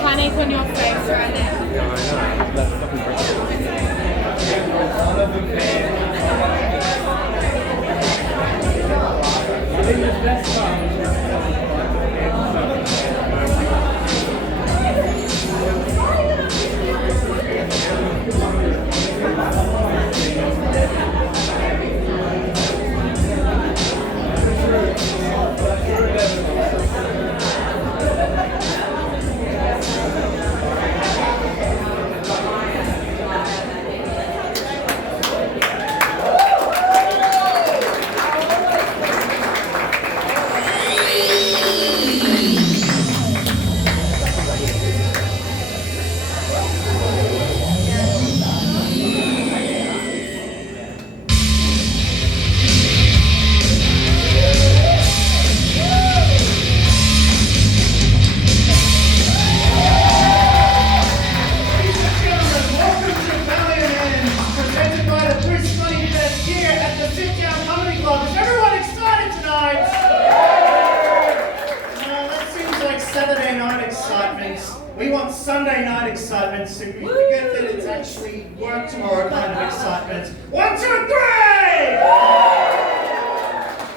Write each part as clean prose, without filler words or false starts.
Panic on your face right now. Yeah, I know. That's fucking I think the best part Sunday night excitement, so we forget that it's actually work tomorrow kind of excitement. 1, 2, 3!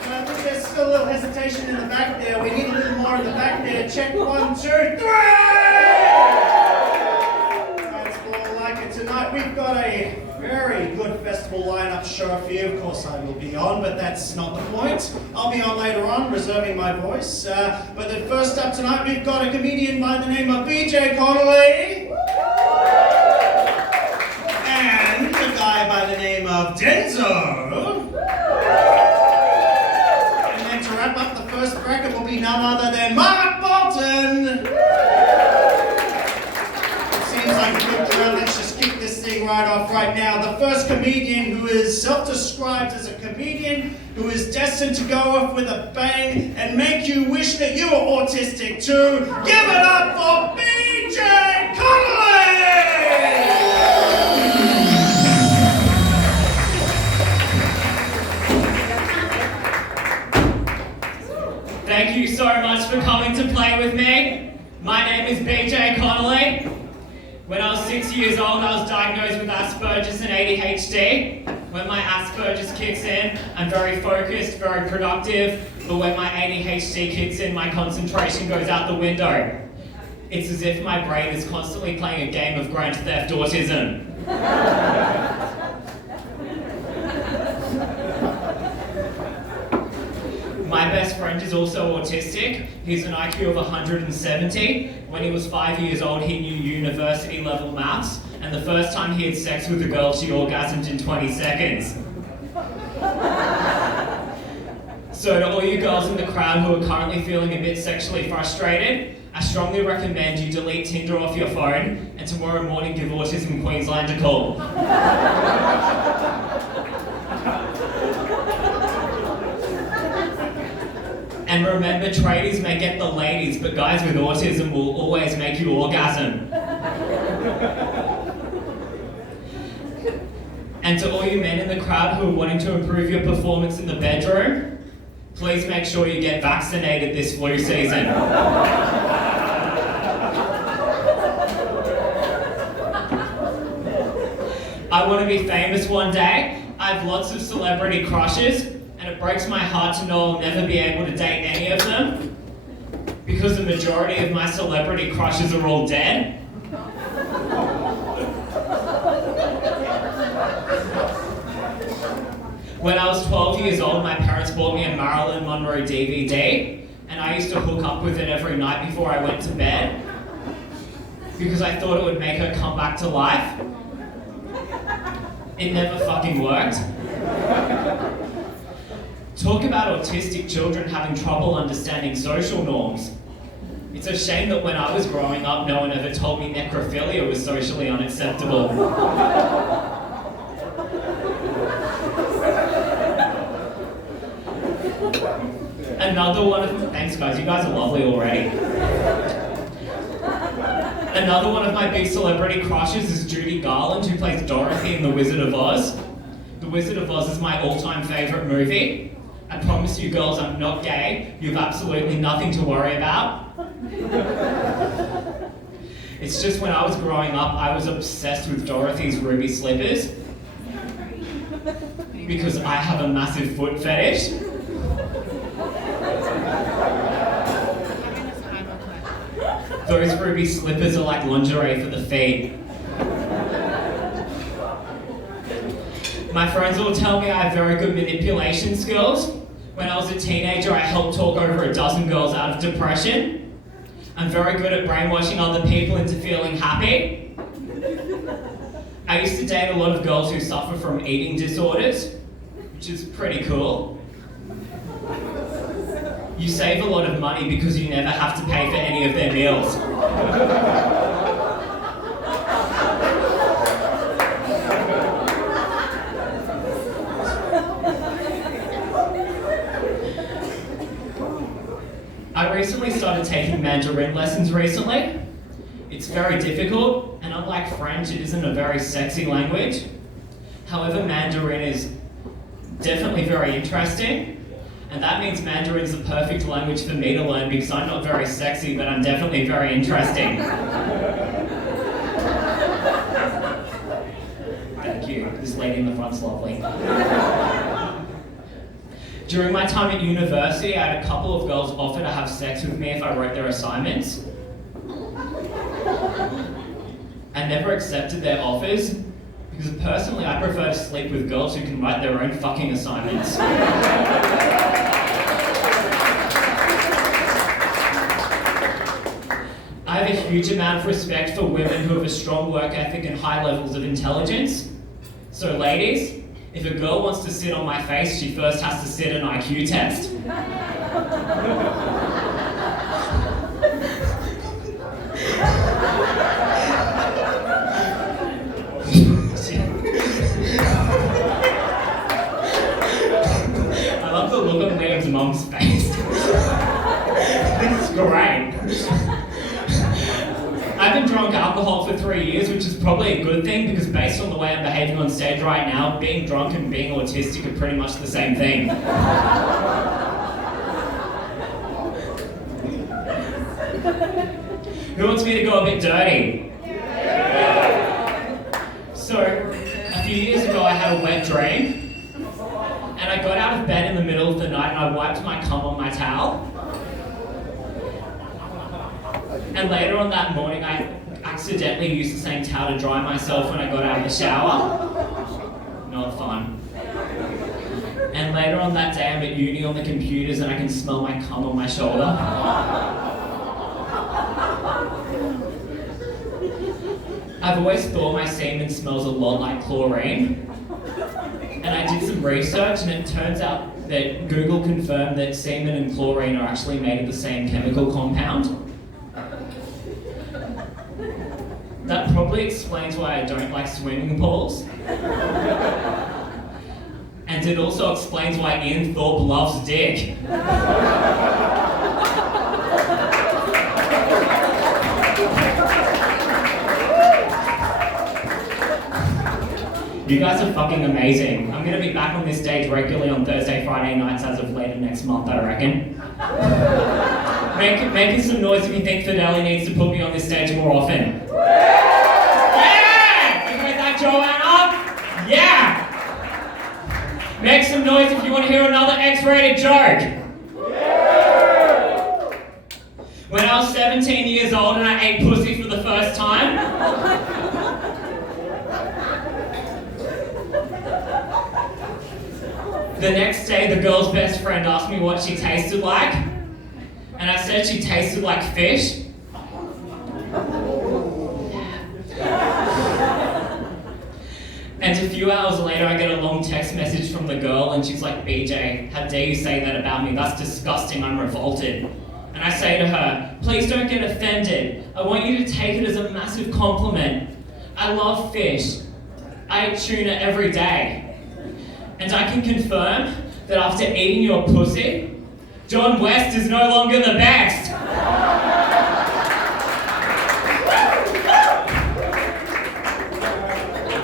I think there's still a little hesitation in the back there. We need a little more in the back there. Check 1, 2, 3! That's more like it. Tonight we've got a very good festival lineup show for you. Of course I will be on, but that's not the point. I'll be on later on, reserving my voice. But then first up tonight, we've got a comedian by the name of Connolly. And a guy by the name of Denzo. And then to wrap up the first bracket will be none other than Boulton. Seems like a good drill. Let's just kick this thing right off right now. The first comedian who is self-described as a comedian who is destined to go off with a bang and make you wish that you were autistic too. Give it up for Connolly! Thank you so much for coming to play with me. My name is Connolly. When I was 6 years old, I was diagnosed with Asperger's and ADHD. When my Asperger's kicks in, I'm very focused, very productive, but when my ADHD kicks in, my concentration goes out the window. It's as if my brain is constantly playing a game of Grand Theft Autism. My best friend is also autistic. He's an IQ of 170. When he was 5 years old, he knew university-level maths, and the first time he had sex with a girl, she orgasmed in 20 seconds. So to all you girls in the crowd who are currently feeling a bit sexually frustrated, I strongly recommend you delete Tinder off your phone, and tomorrow morning give Autism Queensland a call. And remember, tradies may get the ladies, but guys with autism will always make you orgasm. And to all you men in the crowd who are wanting to improve your performance in the bedroom, please make sure you get vaccinated this flu season. I want to be famous one day. I have lots of celebrity crushes, and it breaks my heart to know I'll never be able to date any of them, because the majority of my celebrity crushes are all dead. When I was 12 years old, my parents bought me a Marilyn Monroe DVD, and I used to hook up with it every night before I went to bed because I thought it would make her come back to life. It never fucking worked. Talk about autistic children having trouble understanding social norms. It's a shame that when I was growing up, no one ever told me necrophilia was socially unacceptable. Thanks guys, you guys are lovely already. Another one of my big celebrity crushes is Judy Garland, who plays Dorothy in The Wizard of Oz. The Wizard of Oz is my all-time favourite movie. I promise you girls, I'm not gay. You have absolutely nothing to worry about. It's just when I was growing up, I was obsessed with Dorothy's ruby slippers because I have a massive foot fetish. Those ruby slippers are like lingerie for the feet. My friends will tell me I have very good manipulation skills. When I was a teenager, I helped talk over a dozen girls out of depression. I'm very good at brainwashing other people into feeling happy. I used to date a lot of girls who suffer from eating disorders, which is pretty cool. You save a lot of money because you never have to pay for any of their meals. I recently started taking Mandarin lessons recently. It's very difficult, and unlike French, it isn't a very sexy language. However, Mandarin is definitely very interesting. And that means Mandarin's the perfect language for me to learn because I'm not very sexy, but I'm definitely very interesting. Thank you. This lady in the front's lovely. During my time at university, I had a couple of girls offer to have sex with me if I wrote their assignments. I never accepted their offers because personally I prefer to sleep with girls who can write their own fucking assignments. I have a huge amount of respect for women who have a strong work ethic and high levels of intelligence. So ladies, if a girl wants to sit on my face, she first has to sit an IQ test. I love the look on Liam's mum's face. This is great. I've been drunk alcohol for 3 years, which is probably a good thing because based on the way I'm behaving on stage right now, being drunk and being autistic are pretty much the same thing. Who wants me to go a bit dirty? So, a few years ago I had a wet dream, and I got out of bed in the middle of the night and I wiped my cum on my towel. And later on that morning, I accidentally used the same towel to dry myself when I got out of the shower. Not fun. And later on that day, I'm at uni on the computers and I can smell my cum on my shoulder. I've always thought my semen smells a lot like chlorine. And I did some research and it turns out that Google confirmed that semen and chlorine are actually made of the same chemical compound. That probably explains why I don't like swimming pools. And it also explains why Ian Thorpe loves dick. You guys are fucking amazing. I'm gonna be back on this stage regularly on Thursday, Friday nights as of later next month, I reckon. Making some noise if you think Fidelli needs to put me on this stage more often. Yeah! You heard that, Joanna? Yeah! Make some noise if you want to hear another X-rated joke. Yeah! When I was 17 years old and I ate pussy for the first time, the next day the girl's best friend asked me what she tasted like. and I said she tasted like fish. And a few hours later, I get a long text message from the girl, and she's like, BJ, how dare you say that about me? That's disgusting, I'm revolted. And I say to her, please don't get offended. I want you to take it as a massive compliment. I love fish. I eat tuna every day. And I can confirm that after eating your pussy, John West is no longer the best.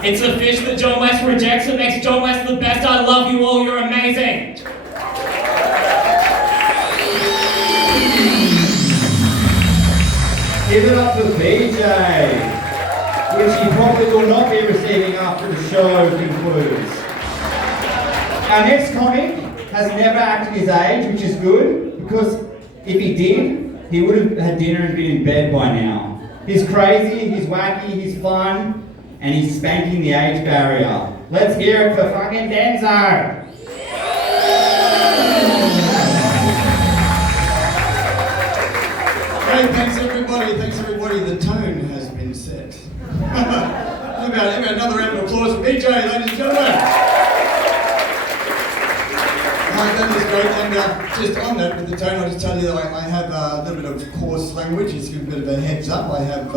It's the fish that John West rejects that makes John West the best. I love you all, you're amazing. Give it up for BJ, which he probably will not be receiving after the show concludes. Our next comic has never acted his age, which is good, because if he did, he would have had dinner and been in bed by now. He's crazy, he's wacky, he's fun, and he's spanking the age barrier. Let's hear it for fucking Denzo! Hey, thanks everybody, the tone has been set. How about another round of applause for BJ, ladies and gentlemen? Right, that was great, and just on that with the tone, I'll just tell you that I have a little bit of coarse language, just give a bit of a heads up. I have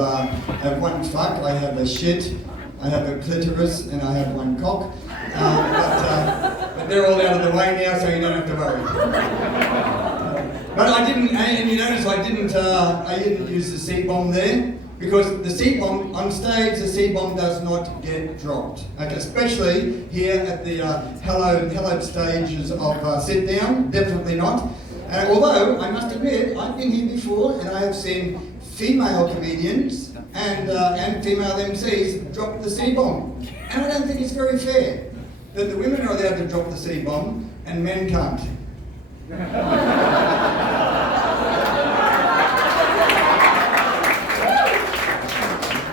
one fuck, I have a shit, I have a clitoris, and I have one cock. But they're all out of the way now, so you don't have to worry. But I didn't, and you notice I didn't use the C-bomb there, because the C-bomb, on stage, the C-bomb does not get dropped. Okay, especially here at the hello stages of sit down, definitely not. Although, I must admit, I've been here before, and I have seen female comedians and female MCs drop the C-bomb. And I don't think it's very fair that the women are allowed to drop the C-bomb and men can't.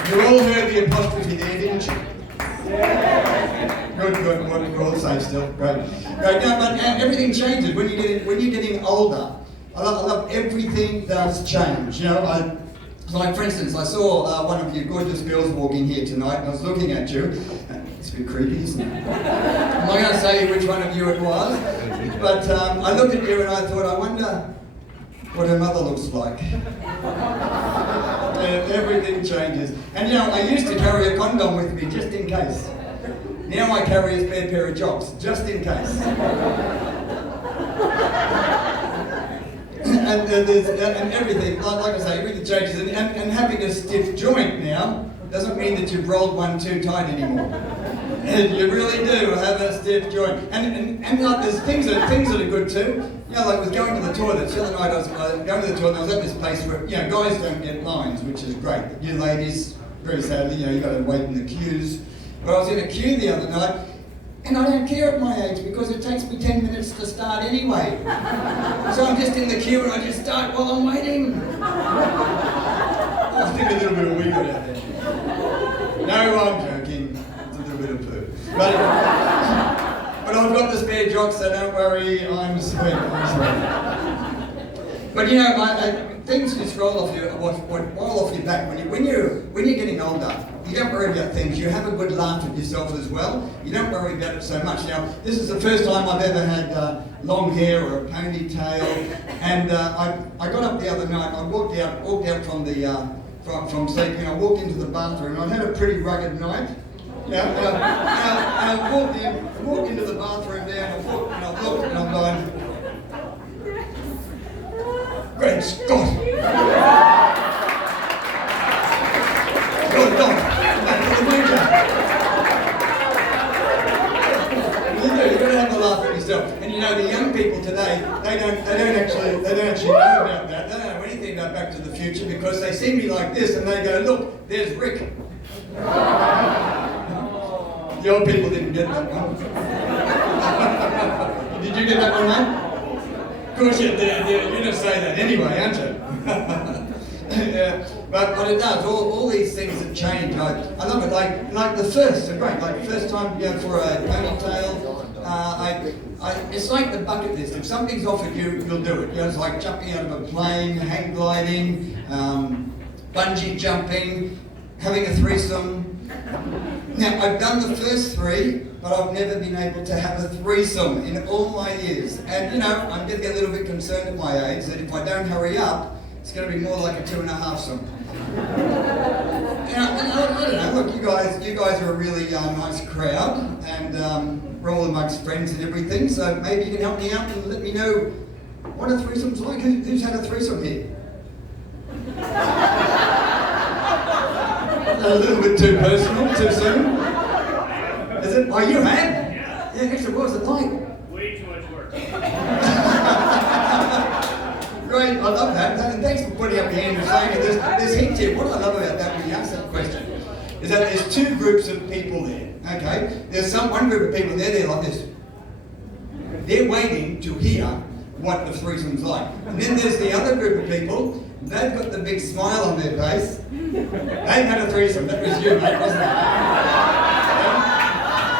You all heard the apostrophe there, didn't you? Good, we're all safe still, great. Right, now, but everything changes when you're getting older. I love everything does change. You know, like for instance, I saw one of you gorgeous girls walking here tonight, and I was looking at you. It's a bit creepy, isn't it? I'm not going to say which one of you it was, but I looked at you and I thought, I wonder what her mother looks like. Everything changes. And you know, I used to carry a condom with me just in case. Now I carry a spare pair of jocks, just in case. and everything, like I say, everything changes. And having a stiff joint now doesn't mean that you've rolled one too tight anymore. And you really do have a stiff joint. And like there's things that are good too. You know, like with going to the toilet. The other night I was going to the toilet and I was at this place where, you know, guys don't get lines, which is great. You ladies, very sadly, you know, you've got to wait in the queues. But I was in a queue the other night, and I don't care at my age because it takes me 10 minutes to start anyway. So I'm just in the queue and I just start while I'm waiting. I think a little bit of wee got out there. No, I'm joking. It's a little bit of poo. But I've got the spare jocks, so don't worry, I'm sweet. But you know, things just roll off your back when you're getting older. You don't worry about things. You have a good laugh at yourself as well. You don't worry about it so much. Now, this is the first time I've ever had long hair or a ponytail, and I got up the other night. I walked out from the from sleeping. I walked into the bathroom. And I had a pretty rugged night. I walked into the bathroom there, and I looked, and I'm going, Great Scott! Good dog! Back to the major! You've got to have a laugh at yourself. And you know, the young people today, they don't actually know about that. They don't know anything about Back to the Future because they see me like this and they go, look, there's Rick. The old people didn't get that one. Did you get that one, mate? Of course you're going to say that anyway, aren't you? Yeah, but it does. All these things that change. I love it. Like the first are great. Like the first time you go for a ponytail. It's like the bucket list. If something's offered you, you'll do it. You know, it's like jumping out of a plane, hang gliding, bungee jumping, having a threesome. Now, I've done the first three, but I've never been able to have a threesome in all my years. And, you know, I'm getting a little bit concerned at my age that if I don't hurry up, it's going to be more like a 2.5-some. And I don't know, look, you guys are a really nice crowd, and we're all amongst friends and everything, so maybe you can help me out and let me know what a threesome's like. Who's had a threesome here? A little bit too personal, too soon. Is it? Oh, you had? Yeah, actually, what was it like? Way too much work. Great, I love that. And thanks for putting up your hand and saying it. There's heaps here. What I love about that when you ask that question is that there's two groups of people there, okay? There's one group of people there, they're like this. They're waiting to hear what the threesome's like. And then there's the other group of people, they've got the big smile on their face. They've had a threesome. That was you, mate, wasn't it?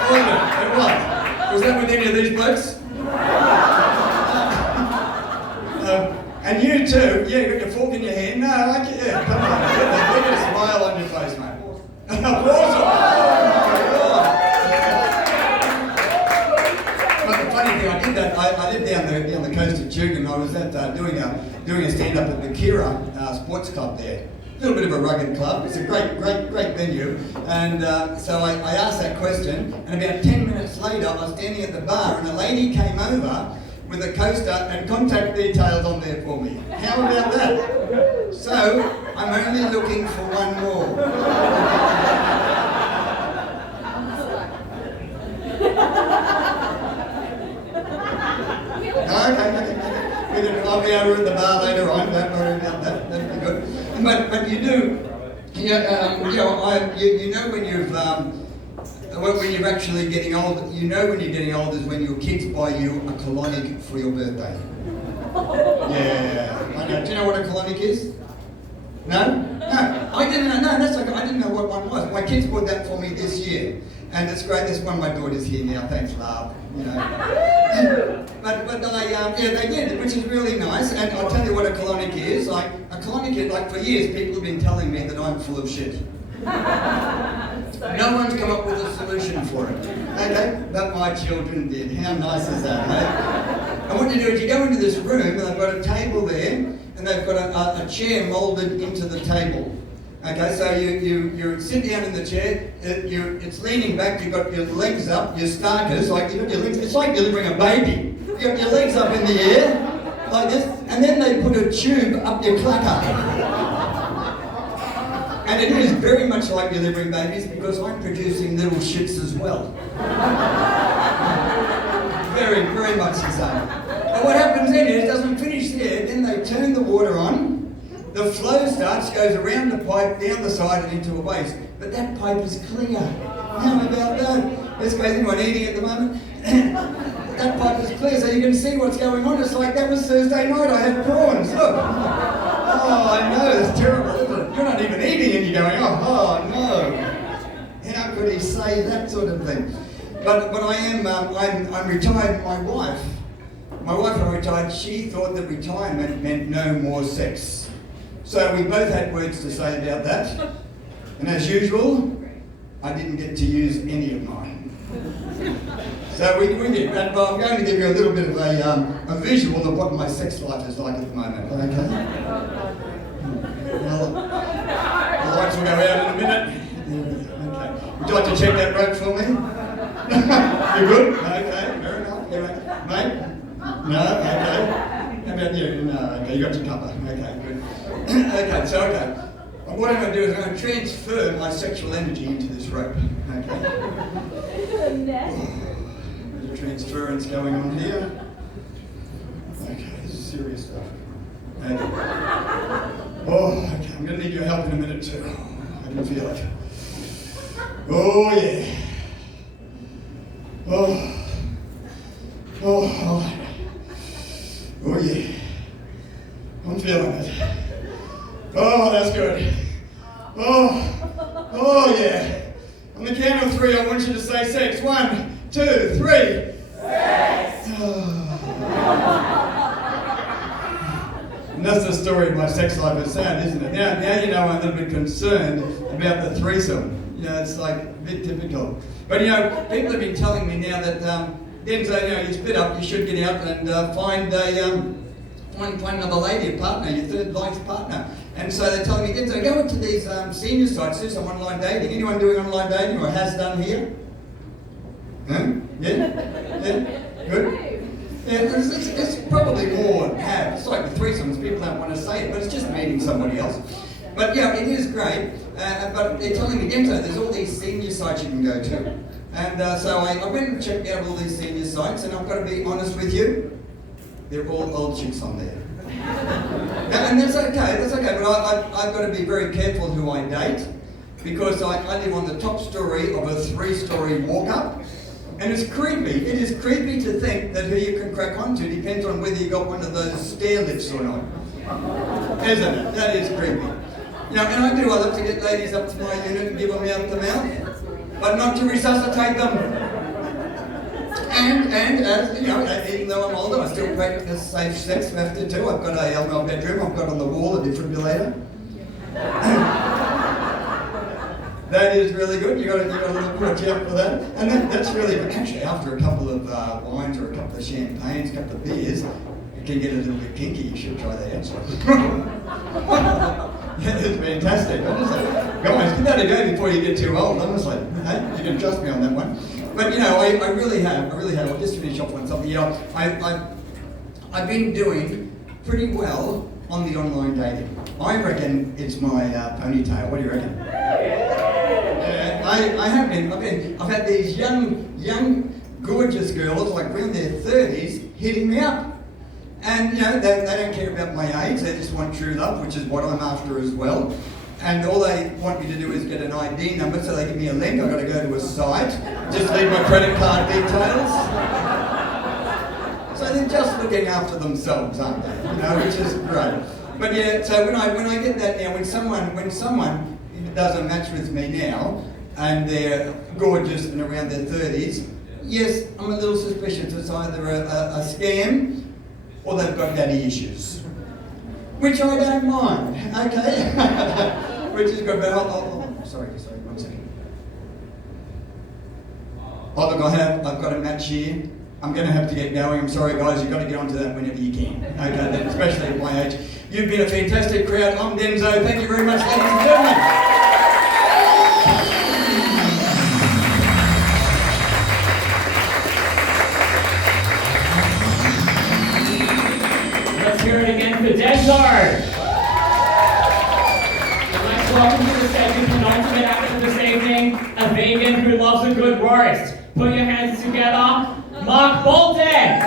Wasn't it? It was. Was that with any of these blokes? And you too, yeah, you got your fork in your hand. No, yeah, come on, get a smile on your face, mate. Awesome! But the funny thing, I did that. I lived down the coast of Tugan. I was doing a stand-up at the Kira Sports Club there. A little bit of a rugged club. It's a great venue. And so I asked that question, and about 10 minutes later, I was standing at the bar, and a lady came over with a coaster and contact details on there for me. How about that? So, I'm only looking for one more. Okay. I'll be over at the bar later on, don't worry about that, that'll be good. But you do, you know when you're actually getting old, you know when you're getting old is when your kids buy you a colonic for your birthday. Yeah, I know. Do you know what a colonic is? No? No, I didn't know. No, that's okay. I didn't know what one was. My kids bought that for me this year, and it's great. There's one of my daughters here now. Thanks, love. You know. But they did, which is really nice. And I'll tell you what a colonic is. Like a colonic is like for years people have been telling me that I'm full of shit. No one's come up with a solution for it. Okay, but my children did. How nice is that, mate? And what you do is you go into this room and they've got a table there, and they've got a chair moulded into the table. Okay, so you sit down in the chair, it's leaning back, you've got your legs up, your starters, like you've got your legs, it's like delivering a baby. You've got your legs up in the air, like this, and then they put a tube up your clacker. And it is very much like delivering babies because I'm producing little shits as well. Very, very much the same. But what happens then is, it doesn't finish there, then they turn the water on, the flow starts, goes around the pipe, down the side and into a waste. But that pipe is clear. How about that? Let's go, anyone eating at the moment? That pipe is clear so you can see what's going on. It's like that was Thursday night, I had prawns, look. Oh, I know, it's terrible, isn't it? You're not even eating and you're going, oh no. How could he say that sort of thing? But I'm retired. My wife when I retired, she thought that retirement meant no more sex. So we both had words to say about that. And as usual, I didn't get to use any of mine. So we did. And I'm going to give you a little bit of a visual of what my sex life is like at the moment. Okay? Well, the lights will go out in a minute. Okay. Would you like to check that rope for me? You good? Okay, fair enough. Mate? No? Okay. How about you? No, okay, you got your cuppa. Okay, good. Okay. What I'm going to do is I'm going to transfer my sexual energy into this rope. Okay? There's a transference going on here. Okay, this is serious stuff. Okay. Oh, okay, I'm going to need your help in a minute too. I can feel it. Oh, yeah. Oh, yeah. I'm feeling it. Oh, that's good. Oh, yeah. On the count of 3, I want you to say sex. 1, 2, 3. And that's the story of my sex life at Sound, isn't it? Now you know I'm a little bit concerned about the threesome. You know, it's like a bit typical. But you know, people have been telling me now that Denzo, you know, you split up, you should get out and find another lady, a partner, your third life partner. And so they're telling me, Denzo, go into these senior sites, do some online dating. Anyone doing online dating or has done here? Huh? Yeah? Yeah? Good? Yeah, it's probably more have. It's like the threesomes, people don't want to say it, but it's just meeting somebody else. But yeah, it is great. But they're telling me, Denzo, there's all these senior sites you can go to. And so I went and checked out all these senior sites, and I've got to be honest with you, they're all old chicks on there. And that's okay, but I've got to be very careful who I date, because I live on the top story of a 3-story walk-up. And it's creepy. It is creepy to think that who you can crack onto depends on whether you got one of those stair lifts or not. Isn't it? That is creepy. You know, and I love to get ladies up to my unit and give them out the mouth, but not to resuscitate them. And as you know, even though I'm older, I still practice safe sex if I have to do. I've got a my bedroom. I've got on the wall a defibrillator. That is really good. You got a little watch out for that, and that's really good. Actually, after a couple of wines or a couple of champagnes, a couple of beers, it can get a little bit kinky. You should try that out. It's fantastic, honestly. Guys, give that a go before you get too old. Honestly, hey, you can trust me on that one. But you know, I really have. I'll just finish off on something. You know, I've been doing pretty well on the online dating. I reckon it's my ponytail. What do you reckon? I have been. I've had these young, gorgeous girls, like around their 30s, hitting me up. And you know, they don't care about my age. They just want true love, which is what I'm after as well. And all they want me to do is get an ID number, so they give me a link. I've got to go to a site, just leave my credit card details. So they're just looking after themselves, aren't they? You know, which is great. But yeah, so when I get that now, when someone does a match with me now, and they're gorgeous and around their 30s, yes, I'm a little suspicious. It's either a scam or they've got daddy issues, which I don't mind. Okay, which is good. But sorry, 1 second. Oh look, I've got a match here. I'm going to have to get going. I'm sorry, guys. You've got to get onto that whenever you can. Okay, then, especially at my age. You've been a fantastic crowd. I'm Denzo. Thank you very much, ladies and gentlemen. Let's hear it again for Denzo. Let's welcome to the second penultimate act of this evening, a vegan who loves a good roast. Put your hands together. Mark Boulton!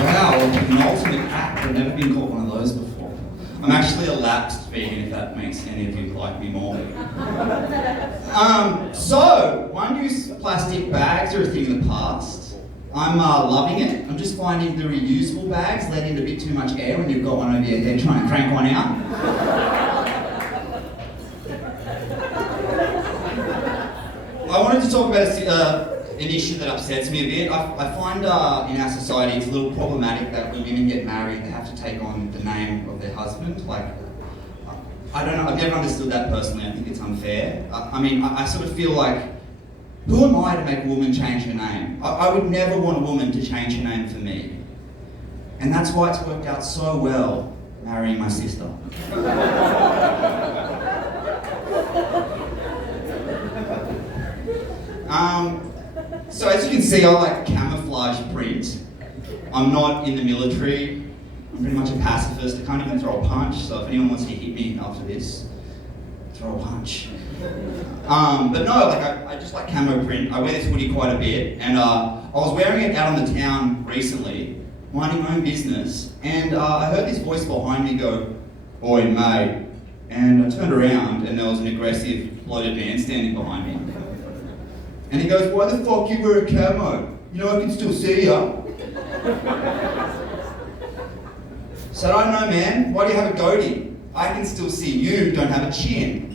Wow, an ultimate act. I've never been called one of those before. I'm actually a lapsed vegan, if that makes any of you like me more. So, one-use plastic bags are a thing of the past. I'm loving it. I'm just finding the reusable bags let in a bit too much air when you've got one over your head trying to crank one out. I wanted to talk about an issue that upsets me a bit. I find in our society it's a little problematic that when women get married, they have to take on the name of their husband. Like, I don't know, I've never understood that personally. I think it's unfair. I sort of feel like, who am I to make a woman change her name? I would never want a woman to change her name for me. And that's why it's worked out so well marrying my sister. So as you can see, I like camouflage print. I'm not in the military. I'm pretty much a pacifist. I can't even throw a punch, so if anyone wants to hit me after this, throw a punch. But no, I just like camo print. I wear this hoodie quite a bit, and I was wearing it out on the town recently, minding my own business, and I heard this voice behind me go, "Oi, mate." And I turned around, and there was an aggressive, bloated man standing behind me. And he goes, "Why the fuck you wear a camo? You know I can still see ya." So I don't know, man. Why do you have a goatee? I can still see you, don't have a chin.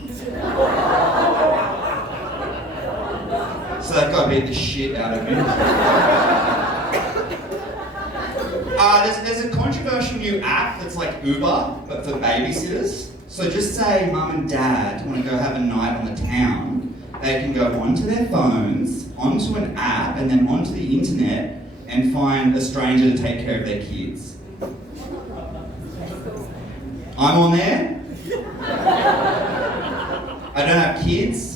So that guy beat the shit out of me. There's a controversial new app that's like Uber, but for babysitters. So just say mum and dad want to go have a night on the town. They can go onto their phones, onto an app, and then onto the internet and find a stranger to take care of their kids. I'm on there. I don't have kids.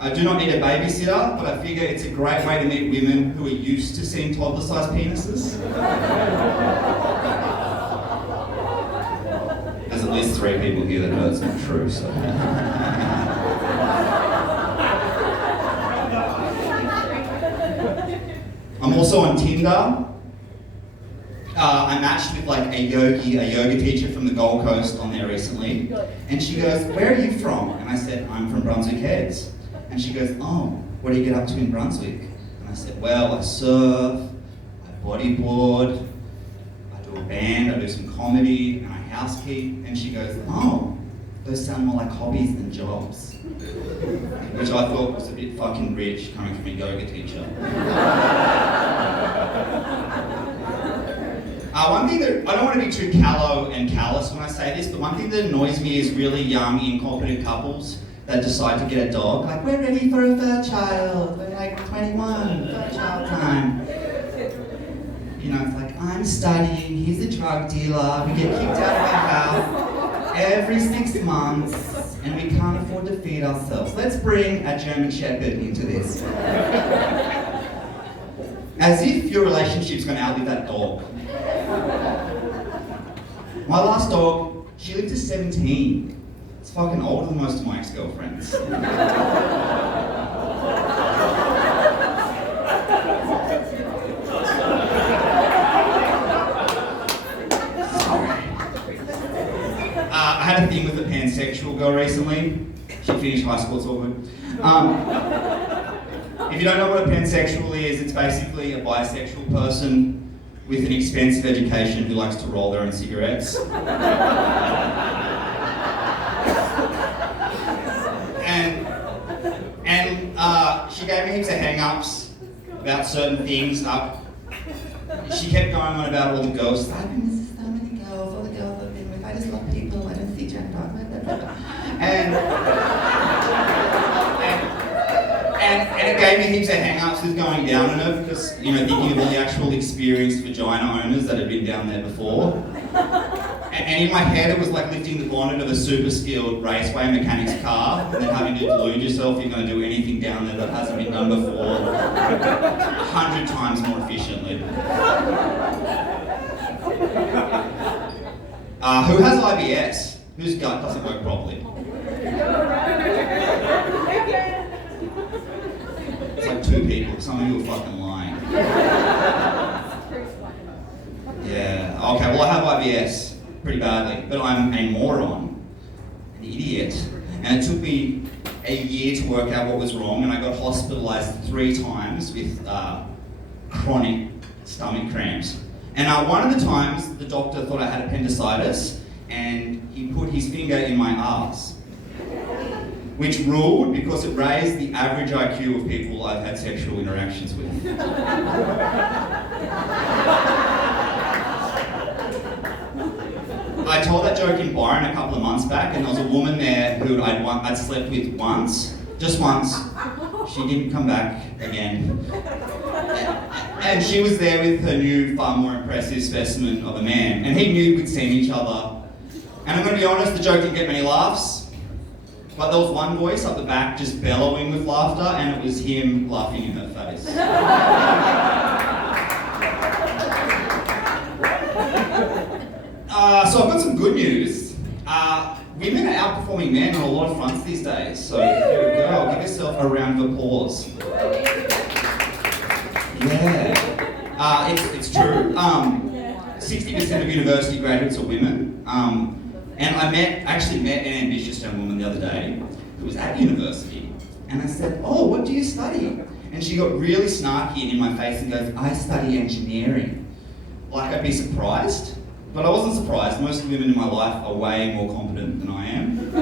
I do not need a babysitter, but I figure it's a great way to meet women who are used to seeing toddler-sized penises. There's at least 3 people here that know it's not true, so. I'm also on Tinder. I matched with like a yoga teacher from the Gold Coast on there recently. And she goes, "Where are you from?" And I said, "I'm from Brunswick Heads." And she goes, "Oh, what do you get up to in Brunswick?" And I said, "Well, I surf, I bodyboard, I do a band, I do some comedy, and I housekeep." And she goes, "Oh, those sound more like hobbies than jobs." Which I thought was a bit fucking rich coming from a yoga teacher. One thing that, I don't want to be too callow and callous when I say this, but one thing that annoys me is really young, incompetent couples that decide to get a dog. Like, we're ready for a third child. We're like 21, third child time. You know, it's like, I'm studying, he's a drug dealer, we get kicked out of our house every 6 months, and we can't afford to feed ourselves. Let's bring a German Shepherd into this. As if your relationship's going to outlive that dog. My last dog, she lived to 17. It's fucking older than most of my ex-girlfriends. I had a thing with a pansexual girl recently. She finished high school, it's all good. If you don't know what a pansexual is, it's basically a bisexual person with an expensive education who likes to roll their own cigarettes. and she gave me heaps of hang-ups about certain things. She kept going on about all the girls. I've been with so many girls, all the girls I've been with. I just love people, I don't see gender. And it gave me heaps of hang-ups with going down on her because, you know, thinking of all the actual experienced vagina owners that had been down there before. And in my head it was like lifting the bonnet of a super skilled raceway mechanic's car and then having to delude yourself you're going to do anything down there that hasn't been done before 100 times more efficiently. Who has IBS? Whose gut doesn't work properly? It's like 2 people. Some of you are fucking lying. Yeah. Okay, well I have IBS pretty badly, but I'm a moron, an idiot. And it took me a year to work out what was wrong, and I got hospitalized 3 times with chronic stomach cramps. And one of the times, the doctor thought I had appendicitis, and he put his finger in my arse. Which ruled because it raised the average IQ of people I've had sexual interactions with. I told that joke in Byron a couple of months back, and there was a woman there who I'd slept with once, just once. She didn't come back again. And she was there with her new, far more impressive specimen of a man, and he knew we'd seen each other. And I'm going to be honest, the joke didn't get many laughs. But there was one voice up the back just bellowing with laughter, and it was him laughing in her face. So I've got some good news. Women are outperforming men on a lot of fronts these days. So here we go. Give yourself a round of applause. Yeah. It's true. 60% of university graduates are women. And I actually met an ambitious young woman the other day who was at university. And I said, "Oh, what do you study?" And she got really snarky and in my face and goes, "I study engineering." Like I'd be surprised, but I wasn't surprised. Most women in my life are way more competent than I am.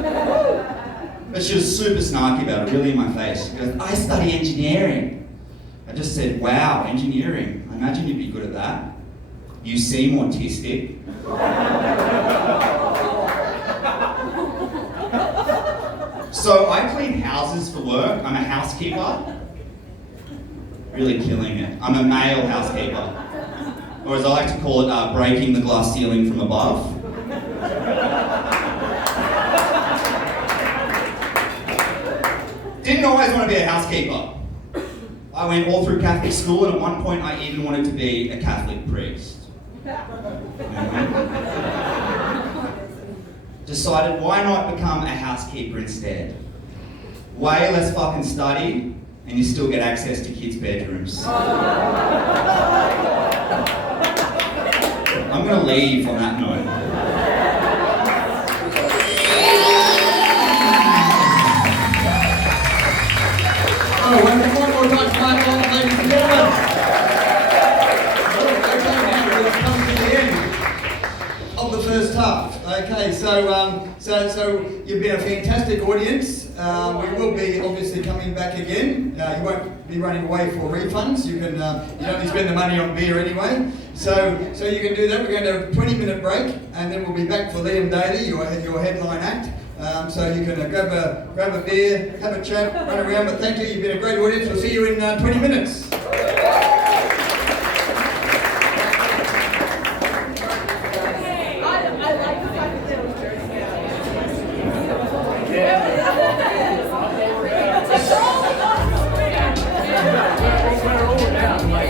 But she was super snarky about it, really in my face. She goes, I study engineering. I just said, wow, engineering. I imagine you'd be good at that. You seem autistic. So I clean houses for work. I'm a housekeeper. Really killing it. I'm a male housekeeper. Or as I like to call it, breaking the glass ceiling from above. Didn't always want to be a housekeeper. I went all through Catholic school, and at one point I even wanted to be a Catholic priest. Decided why not become a housekeeper instead? Way less fucking study, and you still get access to kids' bedrooms. I'm gonna leave on that note. Oh, one more time, mic on, ladies and gentlemen. Okay, now we've come to the end of the first half. Okay, so you've been a fantastic audience. We will be obviously coming back again. You won't be running away for refunds. You can you don't need to spend the money on beer anyway. So you can do that. We're going to have a 20-minute break, and then we'll be back for Liam Daly, your headline act. So you can grab a beer, have a chat, run around. But thank you. You've been a great audience. We'll see you in 20 minutes. We're all down, like,